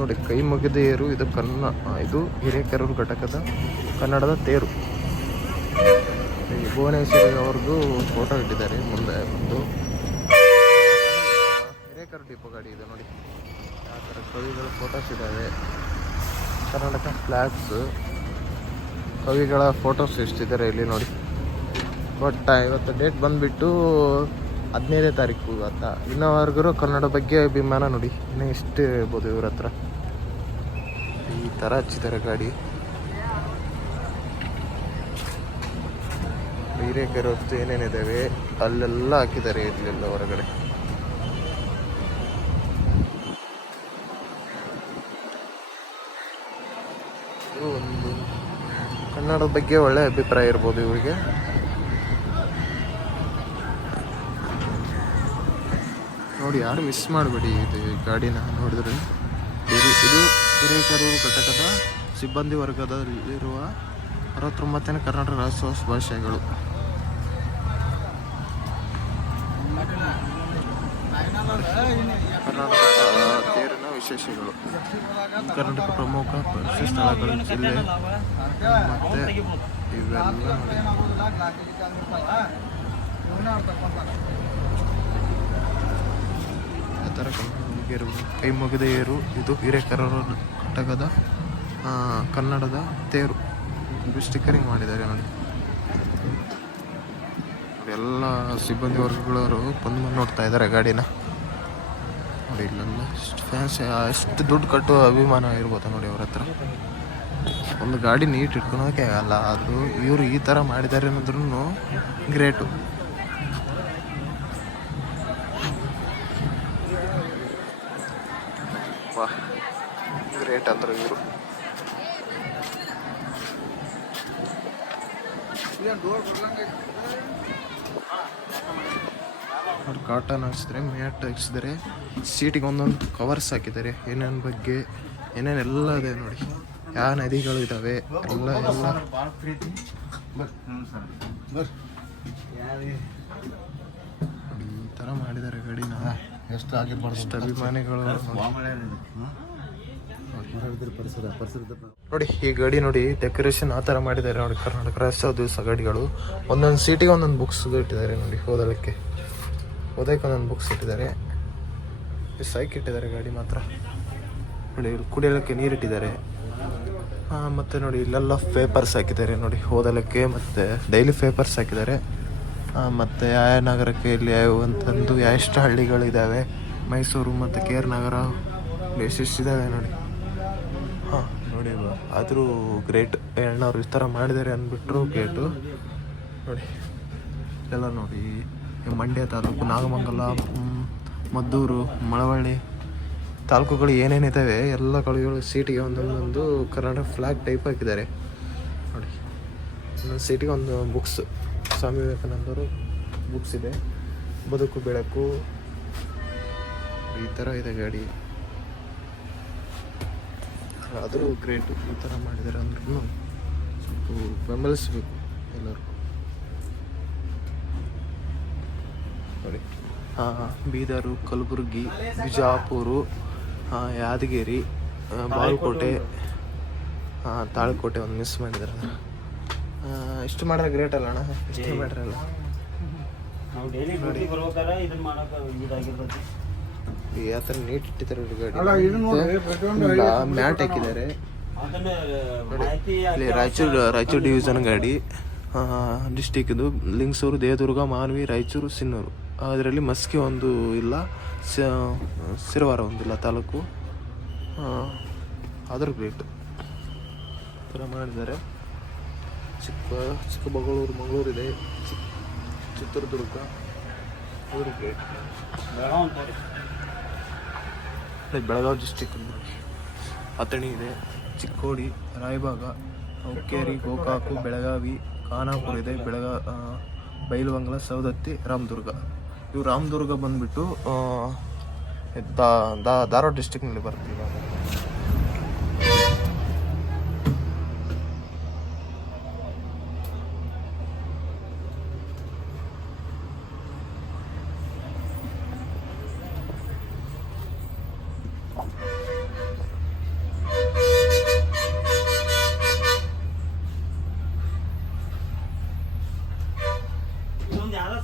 ನೋಡಿ, ಕೈ ಮುಗಿದೇರು ಇದು ಕನ್ನ ಇದು ಹಿರೇಕೆರೂರು ಘಟಕದ ಕನ್ನಡದ ತೇರು. ಭುವನೇಶ್ವರಿ ಅವ್ರದ್ದು ಫೋಟೋ ಇಟ್ಟಿದ್ದಾರೆ, ಮುಂದೆ ಒಂದು ಹಿರೇಕೆರೂರು ಡಿಪೋ ಗಾಡಿ ಇದೆ ನೋಡಿ. ಆ ಥರ ಕವಿಗಳ ಫೋಟೋಸ್ ಇದ್ದಾವೆ ಕರ್ನಾಟಕ ಫ್ಲಾಗ್ಸ್ ಕವಿಗಳ ಫೋಟೋಸ್ ಎಷ್ಟಿದ್ದಾರೆ ಇಲ್ಲಿ ನೋಡಿ. ಬಟ್ ಇವತ್ತು ಡೇಟ್ ಬಂದುಬಿಟ್ಟು ಹದಿನೈದೇ ತಾರೀಕು ಇವತ್ತ ಇನ್ನೋವರೆಗೂ ಕನ್ನಡ ಬಗ್ಗೆ ಅಭಿಮಾನ ನೋಡಿ. ಇನ್ನೂ ಎಷ್ಟು ಇರ್ಬೋದು ಇವ್ರ ಹತ್ರ? ಥರ ಹಚ್ಚಿದ್ದಾರೆ ಗಾಡಿ. ಬೇರೆ ಹೊತ್ತು ಏನೇನಿದ್ದಾವೆ ಅಲ್ಲೆಲ್ಲ ಹಾಕಿದ್ದಾರೆ ಇಲ್ಲೆಲ್ಲ ಹೊರಗಡೆ. ಒಂದು ಕನ್ನಡದ ಬಗ್ಗೆ ಒಳ್ಳೆ ಅಭಿಪ್ರಾಯ ಇರ್ಬೋದು ಇವರಿಗೆ. ನೋಡಿ, ಯಾರು ಮಿಸ್ ಮಾಡಬೇಡಿ ಇದು ಗಾಡಿನ ನೋಡಿದ್ರೆ. ಇದು ಹಿರೇಕೆರೂರು ಘಟಕದ ಸಿಬ್ಬಂದಿ ವರ್ಗದಲ್ಲಿರುವ ಅರವತ್ತೊಂಬತ್ತನೇ ಕರ್ನಾಟಕ ರಾಜ್ಯೋತ್ಸವ ಭಾಷೆಗಳು ಕರ್ನಾಟಕ ತೇರಿನ ವಿಶೇಷಗಳು. ಕರ್ನಾಟಕ ಪ್ರಮುಖ ಸ್ಥಳಗಳು, ಜಿಲ್ಲೆ ಮತ್ತೆ ಇವೆಲ್ಲ ಥರ ಕನ್ನಡ ಕೈ ಮುಗಿದ ಏರು ಇದು ಹಿರೇಕೆರೂರು ಘಟಕದ ಆ, ಕನ್ನಡದ ತೇರು. ಸ್ಟಿಕ್ಕರಿಂಗ್ ಮಾಡಿದ್ದಾರೆ ನೋಡಿ. ಎಲ್ಲ ಸಿಬ್ಬಂದಿ ವರ್ಗಗಳವರು ಬಂದು ನೋಡ್ತಾ ಇದ್ದಾರೆ ಗಾಡಿನ. ನೋಡಿ ಇಲ್ಲೆಲ್ಲ ಎಷ್ಟು ಫ್ಯಾನ್ಸಿ ಎಷ್ಟು ದುಡ್ಡು ಕಟ್ಟುವ ಅಭಿಮಾನ ಇರ್ಬೋದ ನೋಡಿ ಅವ್ರ ಹತ್ರ. ಒಂದು ಗಾಡಿ ನೀಟ್ ಇಟ್ಕೊಳೋಕೆ ಆಗಲ್ಲ ಅದು ಇವರು ಈ ಥರ ಮಾಡಿದ್ದಾರೆ ಅನ್ನೋದ್ರೂ ಗ್ರೇಟು ಗ್ರೇಟ್ ಅಂದ್ರೆ ಇವರು. ಅವ್ರು ಕಾಟನ್ ಹಾಕ್ಸಿದ್ರೆ, ಮ್ಯಾಟ್ ಹಾಕ್ಸಿದ್ರೆ, ಸೀಟಿಗೆ ಒಂದೊಂದು ಕವರ್ಸ್ ಹಾಕಿದ್ದಾರೆ. ಏನೇನು ಬಗ್ಗೆ ಏನೇನೆಲ್ಲ ಇದೆ ನೋಡಿ. ಯಾವ ನದಿಗಳು ಇದ್ದಾವೆ ಎಲ್ಲ ಎಲ್ಲ. ಈ ಥರ ಮಾಡಿದ್ದಾರೆ ಗಾಡಿನ. ಎಷ್ಟು ಆಗಿರ್ಬಾರ್ದು ಅಭಿಮಾನಿಗಳು ನೋಡಿ. ಈ ಗಾಡಿ ನೋಡಿ ಡೆಕೋರೇಷನ್ ಆ ಥರ ಮಾಡಿದ್ದಾರೆ ನೋಡಿ ಕರ್ನಾಟಕ ರಾಜ್ಯೋತ್ಸವ ದಿವಸ ಗಾಡಿಗಳು. ಒಂದೊಂದು ಸೀಟಿಗೆ ಒಂದೊಂದು ಬುಕ್ಸ್ ಇಟ್ಟಿದ್ದಾರೆ ನೋಡಿ ಓದೋದಕ್ಕೆ ಓದೋಕ್ಕೆ ಒಂದೊಂದು ಬುಕ್ಸ್ ಇಟ್ಟಿದ್ದಾರೆ. ಸೈಕ್ ಇಟ್ಟಿದ್ದಾರೆ ಗಾಡಿ ಮಾತ್ರ. ನೋಡಿ ಕುಡಿಯೋಕ್ಕೆ ನೀರು ಇಟ್ಟಿದ್ದಾರೆ. ಮತ್ತು ನೋಡಿ ಇಲ್ಲೆಲ್ಲ ಪೇಪರ್ಸ್ ಹಾಕಿದ್ದಾರೆ ನೋಡಿ ಓದಲಿಕ್ಕೆ ಮತ್ತೆ ಡೈಲಿ ಪೇಪರ್ಸ್ ಹಾಕಿದ್ದಾರೆ. ಮತ್ತು ಯಾವ ನಗರಕ್ಕೆ ಇಲ್ಲಿ ಅಂತಂದು ಎಷ್ಟು ಹಳ್ಳಿಗಳಿದ್ದಾವೆ ಮೈಸೂರು ಮತ್ತು ಕೇರ್ ನಗರ ಎಷ್ಟೆಷ್ಟಿದ್ದಾವೆ ನೋಡಿ. ಹಾಂ, ನೋಡಿ ಆದರೂ ಗ್ರೇಟ್. ಅಣ್ಣವ್ರು ಈ ಥರ ಮಾಡಿದ್ದಾರೆ ಅಂದ್ಬಿಟ್ರು ಗೇಟು ನೋಡಿ, ಎಲ್ಲ ನೋಡಿ. ಮಂಡ್ಯ ತಾಲೂಕು, ನಾಗಮಂಗಲ ಮದ್ದೂರು, ಮಳವಳ್ಳಿ ತಾಲೂಕುಗಳು ಏನೇನಿದ್ದಾವೆ ಎಲ್ಲ ಕಡೆಗಳು ಸೀಟಿಗೆ ಒಂದೊಂದೊಂದು ಕರ್ನಾಟಕ ಫ್ಲಾಗ್ ಟೈಪ್ ಹಾಕಿದ್ದಾರೆ. ನೋಡಿ, ಒಂದೊಂದು ಸೀಟಿಗೆ ಒಂದು ಬುಕ್ಸ್ ಸ್ವಾಮಿ ವಿವೇಕಾನಂದರು ಬುಕ್ಸ್ ಇದೆ, ಬದುಕು, ಬೆಳಕು, ಈ ಥರ ಇದೆ ಗಾಡಿ. ಆದರೂ ಗ್ರೇಟ್ ಈ ಥರ ಮಾಡಿದ್ದಾರೆ ಅಂದ್ರೂ ಸ್ವಲ್ಪ ಬೆಂಬಲಿಸಬೇಕು ಎಲ್ಲರೂ ನೋಡಿ. ಬೀದರು, ಕಲಬುರಗಿ, ಬಿಜಾಪುರು ಯಾದಗಿರಿ ಬಾಗಲಕೋಟೆ ತಾಳ್ಕೋಟೆ ಒಂದು ಮಿಸ್ ಮಾಡಿದ್ದಾರೆ ಇಷ್ಟು ಮಾಡಿದ್ರೆ ಗ್ರೇಟ್ ಅಲ್ಲ ಅಣ್ಣ. ಇಷ್ಟು ಮಾಡ್ರಲ್ಲ ನಾವು ಡೈಲಿ ಡ್ಯೂಟಿ ಬರ್ಬೇಕಾದ್ರೆ ಇದನ್ನ ಮಾಡಕ್ಕೆ ಇದಾಗಿರ್ತೈತಿ ಯಾವ ಥರ ನೀಟ್ ಇಟ್ಟಿದ್ದಾರೆ ನೋಡಿ ಗಾಡಿ ಮ್ಯಾಟ್ ಹಾಕಿದ್ದಾರೆ. ರಾಯಚೂರು ರಾಯಚೂರು ಡಿವಿಷನ್ ಗಾಡಿ. ಡಿಸ್ಟಿಕ್ ಇದು. ಲಿಂಗಸೂರು ದೇವದುರ್ಗ ಮಾನ್ವಿ ರಾಯಚೂರು ಸಿನ್ನೂರು. ಅದರಲ್ಲಿ ಮಸ್ಕಿ ಒಂದು ಇಲ್ಲ ಶಿರವಾರ ಸಿರವಾರ ಒಂದಿಲ್ಲ ತಾಲೂಕು. ಅದ್ರ ಗ್ರೇಟ್ ಥರ ಮಾಡಿದ್ದಾರೆ. ಚಿಕ್ಕ ಚಿಕ್ಕಮಗಳೂರು ಮಂಗಳೂರು ಇದೆ ಚಿಕ್ ಚಿತ್ರದುರ್ಗ ಬೆಳಗಾವ್ ಬೆಳಗಾವಿ ಡಿಸ್ಟಿಕ್ ಅಥಣಿ ಇದೆ. ಚಿಕ್ಕೋಡಿ ರಾಯಬಾಗ ಹುಕ್ಕೇರಿ, ಗೋಕಾಕು, ಬೆಳಗಾವಿ, ಖಾನಾಪುರ ಇದೆ. ಬೆಳಗಾ ಬೈಲವಂಗಲ, ಸವದತ್ತಿ, ರಾಮದುರ್ಗ. ಇವು ರಾಮದುರ್ಗ ಬಂದ್ಬಿಟ್ಟು ಧಾರವಾಡ ಡಿಸ್ಟಿಕ್ನಲ್ಲಿ ಬರ್ತೀವಿ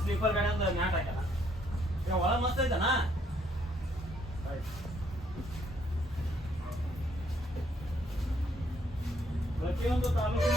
ಸ್ಲೀಪರ್ ಗಾಡಿ ಅಂತ ಮ್ಯಾಟ್ ಹಾಕ್ಯಾರ ಈಗ ಒಳ ಮಸ್ತ್ ಐತನಾ? ಪ್ರತಿಯೊಂದು ತಾಲೂಕು